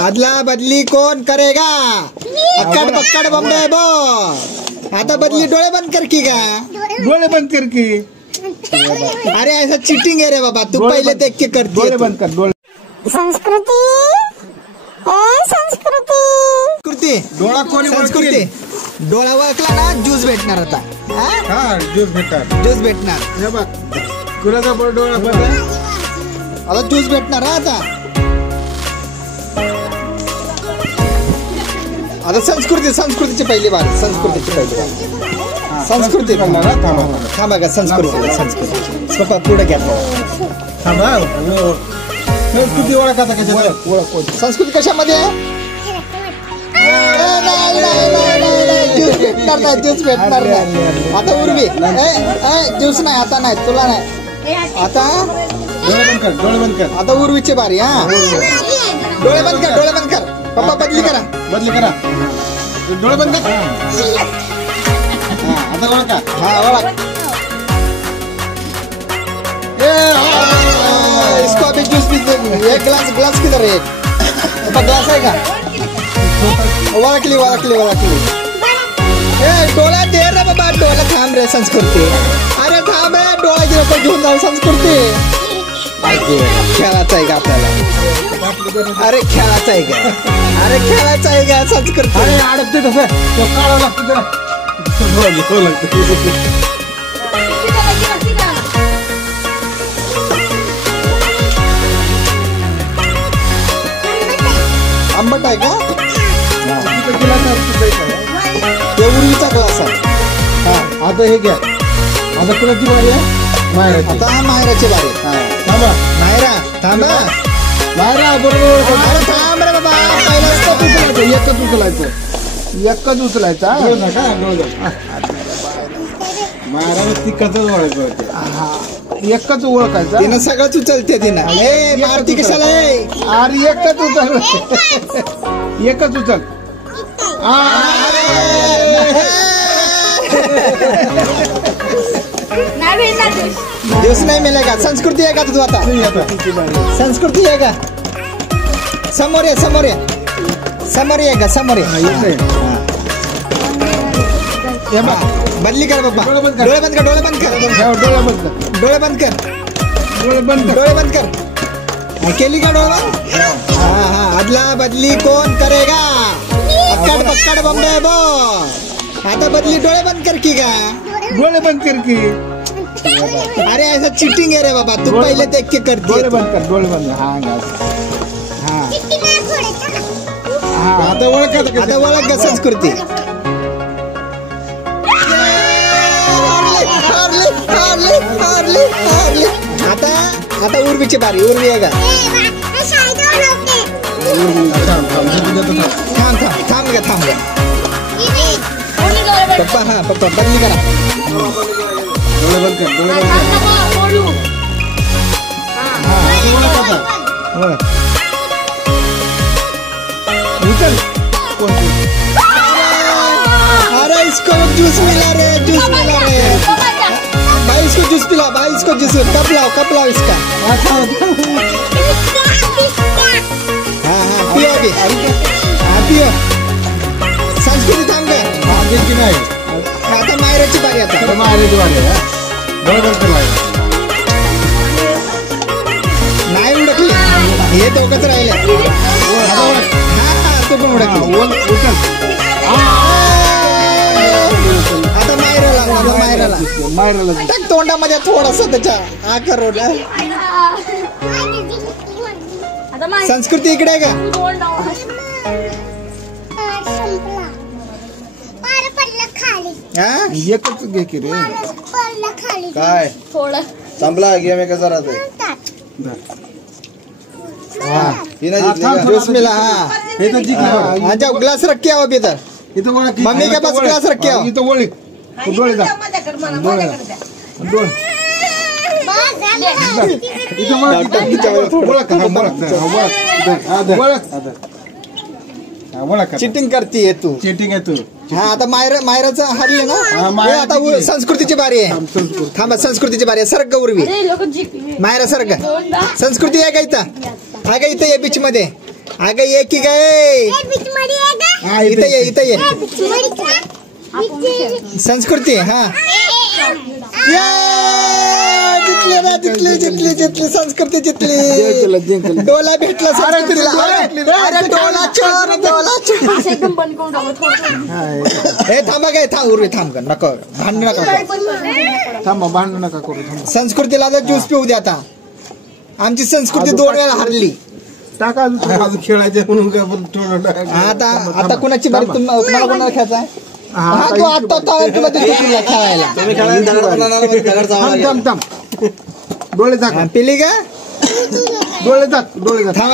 अदला बदली कोण करेगा? अक्कड़ पक्कड़ बम्बे बो। आता बदली डोळे बंद कर की का? डोळे बंद कर की। अरे ऐसा चीटिंग है रे बाबा, तू पहले देख के करती है। डोळे बंद कर। डोळे संस्कृती संस्कृती डोळा कोणी संस्कृती डोळा ओळखला ना ज्यूस भेटणार आता। हा ज्यूस भेटणार। ज्यूस भेटणार हे बघ कुणाचा डोळा बंद आहे? आता ज्यूस भेटणार आता। आता संस्कृतीची पहिली बार, संस्कृतीची पहिली बार। संस्कृती थांबा का? संस्कृती पप्पा पुढे घ्या। थांबा संस्कृती ओळखा कशा ओळख? संस्कृती कशामध्ये आहे? ज्यूस भेटणार नाही, ज्यूस भेटणार नाही आता। उर्वी ज्यूस नाही आता, नाही तुला नाही आता। डोळे बंद कर। डोळे बंद कर। आता उर्वीची बारी। हा डोळे बंद कर, डोळे बंद कर पप्पा। बदली करा, बदली करा। डोळे बंद कर। आता ओळखा। हा ओळख। इसको अभी जूस भी एक ग्लास किधर है? ग्लास है का? ओळखली। डोळा दे रे बाबा, डोळा थांब रे संस्कृती। अरे थांब रे, डोळा गिरा घेऊन जाऊ संस्कृती। खेळायचं आहे का आपल्याला? अरे खेळायचं आहे का? अरे खेळायचं आहे का संस्कृती? अरे अडकते तसं काढावं लागतं त्याला। आंबट आहे का? तो उर्वीचा ग्लास आहे। हा आता हे घ्या। आता कुणाची बारी आहे? मायराची। आता मायराची बारी। थांबा मायरा थांबा। मायरा बरोबर। अरे थांब रे बाबा, पहिलाच एकच उचलायचा। मायराला तिकच ओळखायचं। एकच ओळखायचा। तिनं सगळंच उचलते तिनं। मारती कशाला? अरे एकच उचल। एकच उचल। दिवस नहीं मिलेगा। संस्कृती है का तू? आता संस्कृती है का? समोर ये है का? समोर ये। बदली कर बाबा। डोळे बंद कर। डोळे बंद कर। डोळे बंद कर। केली का डोळा? हाँ अदला बदली कोण करेगा? अक्कड़ पक्कड़ बम्बे बो। आता बदली डोळे बंद कर की का? डोळे बंद कर की। अरे ऐसा चीटिंग है रे बाबा, तू पहले देख के करती है। डोळे बंद कर। डोळे बंद। हाँ आता ओळख का संस्कृती? हारली। आता उर्वीची बारी। उर्वी आहे का? थांब ग। पप्पा बदली करा। डोळे बंद कर। उचल। अरे इसको जूस मिला रे। भाई इसको जूस पिला। कप लाओ इसका। हाँ पियो अभी। पियो। संस्कृती थांब गए। नाही आता मायराची बारी। आता मायराची बारी आहे। डोळे बंद कर। नाही उडकली, हे दोघंच राहिले। हा तो पण उडकली। उचल। आता मायराला टाक तोंडामध्ये थोडासा त्याच्या आकार रोडला। संस्कृती इकडे आहे का? एकच घे की रे। काय संपला गेम है कसा रहता है? जूस मिला। हाँ जाओ ग्लास रख के आओ अभी इधर। मम्मी के पास ग्लास रख के आओ। इथं ओळख। डोळे दा। चिटिंग करती है तू। चीटिंग आहे तू। हाँ आता मायराचं हरले ना। आता संस्कृतीची बारी आहे। थांबा संस्कृतीची बारी आहे। सरक उर्वी मायरा सरक। संस्कृती आहे का इथं? आहे का इथं या बीच मध्ये? अगं ये की काय हा, इथं ये इथं ये जिंकले संस्कृती हा जिंकले ना जिंकली संस्कृती जिंकली जिंकलं. डोला भेटला संस्कृतीला. अरे डोला चोर डोला चोर एकदम बंद करून टाकलं थोडं हे थांबा काय थांब कर नको भांडू नका थांबा भांडण नका करू थांबा. संस्कृतीला आता ज्यूस पिऊ द्या आता आमची संस्कृती 2 वेळा हरली टाका अजून खेळायचे म्हणून का बरं थोडं टाका. आता कुणाची बारी तुम्हाला कोणाला खेळायचा हा तू आता तुला देतो तुला खेळायला थांब. डोळे झाक पिली का डोळे झाक थांबा